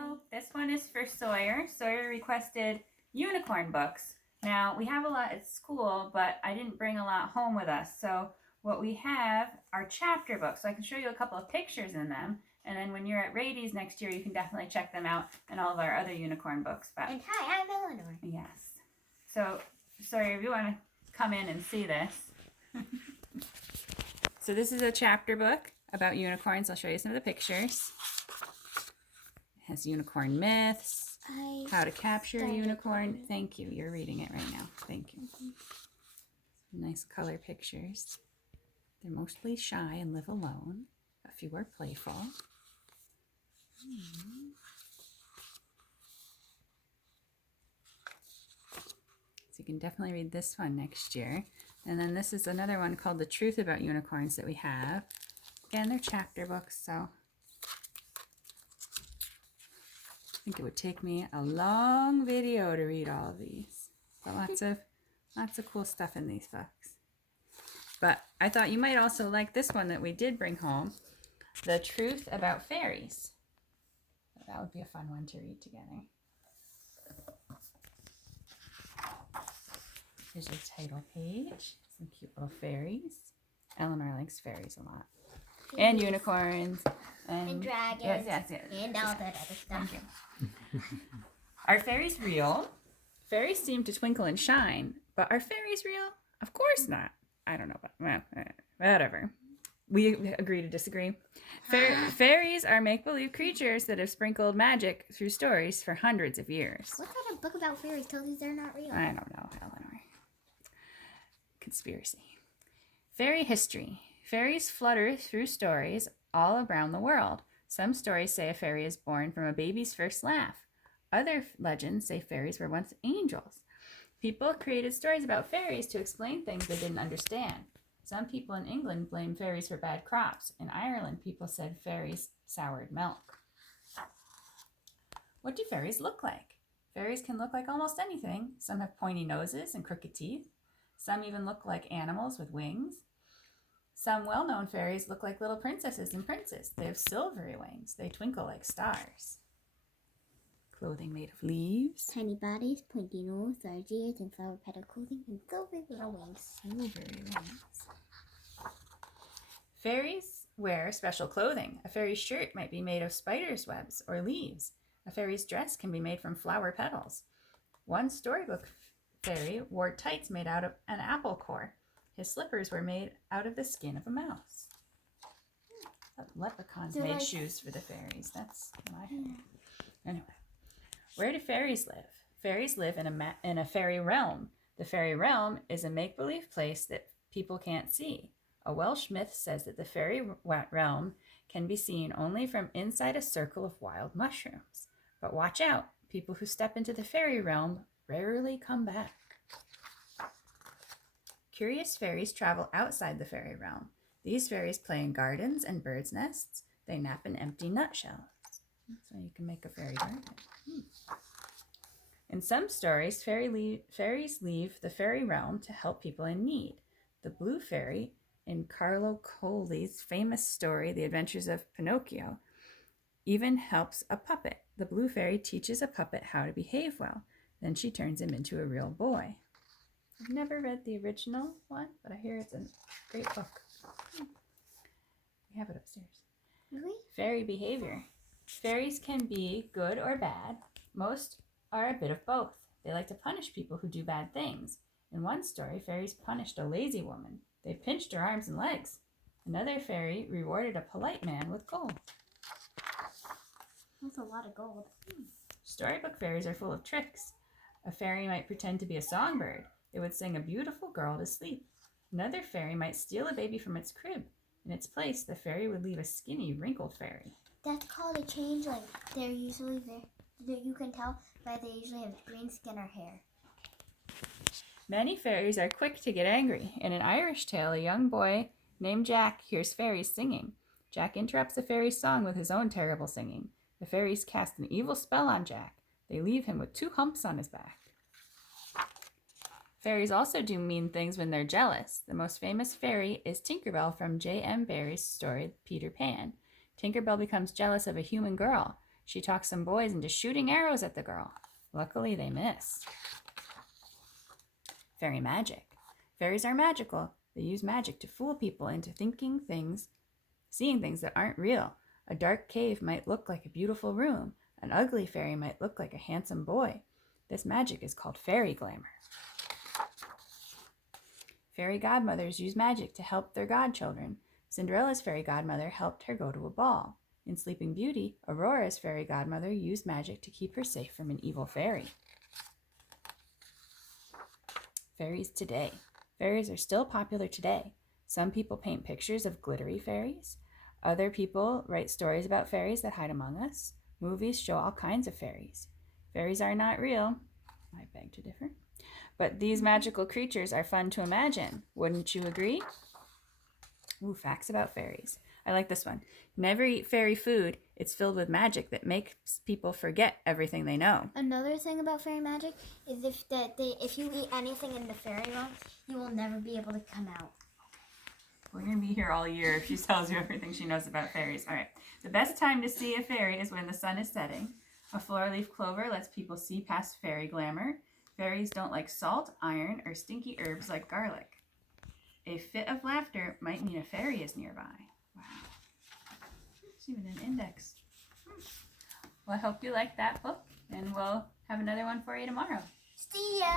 Hello, this one is for Sawyer. Sawyer requested unicorn books. Now, we have a lot at school, but I didn't bring a lot home with us. So what we have are chapter books. So I can show you a couple of pictures in them. And then when you're at Rady's next year, you can definitely check them out and all of our other unicorn books. But, and hi, I'm Eleanor. Yes. So, Sawyer, if you want to come in and see this. So this is a chapter book about unicorns. I'll show you some of the pictures. It has unicorn myths, how to capture a unicorn. Thank you. You're reading it right now. Thank you. Nice color pictures. They're mostly shy and live alone. A few are playful. So you can definitely read this one next year. And then this is another one called The Truth About Unicorns that we have. Again, they're chapter books, so I think it would take me a long video to read all of these. But lots of cool stuff in these books. But I thought you might also like this one that we did bring home, The Truth About Fairies. That would be a fun one to read together. Here's your title page. Some cute little fairies. Eleanor likes fairies a lot. And unicorns. And dragons. Yes. And all that other stuff. Thank you. Are fairies real? Fairies seem to twinkle and shine, but are fairies real? Of course not. I don't know, but whatever. We agree to disagree. Fairies are make-believe creatures that have sprinkled magic through stories for hundreds of years. What kind of book about fairies tells you they're not real? I don't know, Eleanor. Conspiracy. Fairy history. Fairies flutter through stories all around the world. Some stories say a fairy is born from a baby's first laugh. Other legends say fairies were once angels. People created stories about fairies to explain things they didn't understand. Some people in England blamed fairies for bad crops. In Ireland, people said fairies soured milk. What do fairies look like? Fairies can look like almost anything. Some have pointy noses and crooked teeth. Some even look like animals with wings. Some well-known fairies look like little princesses and princes. They have silvery wings. They twinkle like stars. Clothing made of leaves. Tiny bodies, pointy nose, large ears, and flower petal clothing, and silvery little wings. Silvery wings. Fairies wear special clothing. A fairy's shirt might be made of spiders' webs or leaves. A fairy's dress can be made from flower petals. One storybook fairy wore tights made out of an apple core. His slippers were made out of the skin of a mouse. Leprechauns made shoes for the fairies. That's what I heard. Anyway, where do fairies live? Fairies live in a fairy realm. The fairy realm is a make-believe place that people can't see. A Welsh myth says that the fairy realm can be seen only from inside a circle of wild mushrooms. But watch out, people who step into the fairy realm rarely come back. Curious fairies travel outside the fairy realm. These fairies play in gardens and birds' nests. They nap in empty nutshells. So you can make a fairy garden. In some stories, fairies leave the fairy realm to help people in need. The blue fairy in Carlo Colley's famous story, The Adventures of Pinocchio, even helps a puppet. The blue fairy teaches a puppet how to behave well. Then she turns him into a real boy. I've never read the original one, but I hear it's a great book. We have it upstairs. Really? Fairy behavior. Fairies can be good or bad. Most are a bit of both. They like to punish people who do bad things. In one story, fairies punished a lazy woman. They pinched her arms and legs. Another fairy rewarded a polite man with gold. That's a lot of gold. Storybook fairies are full of tricks. A fairy might pretend to be a songbird. It would sing a beautiful girl to sleep. Another fairy might steal a baby from its crib. In its place, the fairy would leave a skinny, wrinkled fairy. That's called a changeling. They're usually you can tell by they usually have green skin or hair. Many fairies are quick to get angry. In an Irish tale, a young boy named Jack hears fairies singing. Jack interrupts the fairy's song with his own terrible singing. The fairies cast an evil spell on Jack. They leave him with 2 humps on his back. Fairies also do mean things when they're jealous. The most famous fairy is Tinkerbell from J.M. Barrie's story, Peter Pan. Tinkerbell becomes jealous of a human girl. She talked some boys into shooting arrows at the girl. Luckily, they missed. Fairy magic. Fairies are magical. They use magic to fool people into seeing things that aren't real. A dark cave might look like a beautiful room. An ugly fairy might look like a handsome boy. This magic is called fairy glamour. Fairy godmothers use magic to help their godchildren. Cinderella's fairy godmother helped her go to a ball. In Sleeping Beauty, Aurora's fairy godmother used magic to keep her safe from an evil fairy. Fairies today. Fairies are still popular today. Some people paint pictures of glittery fairies. Other people write stories about fairies that hide among us. Movies show all kinds of fairies. Fairies are not real. I beg to differ. But these magical creatures are fun to imagine. Wouldn't you agree? Ooh, facts about fairies. I like this one. Never eat fairy food. It's filled with magic that makes people forget everything they know. Another thing about fairy magic is if you eat anything in the fairy realm, you will never be able to come out. We're going to be here all year if she tells you everything she knows about fairies. All right. The best time to see a fairy is when the sun is setting. A four-leaf clover lets people see past fairy glamour. Fairies don't like salt, iron, or stinky herbs like garlic. A fit of laughter might mean a fairy is nearby. Wow. It's even an index. Well, I hope you like that book, and we'll have another one for you tomorrow. See ya!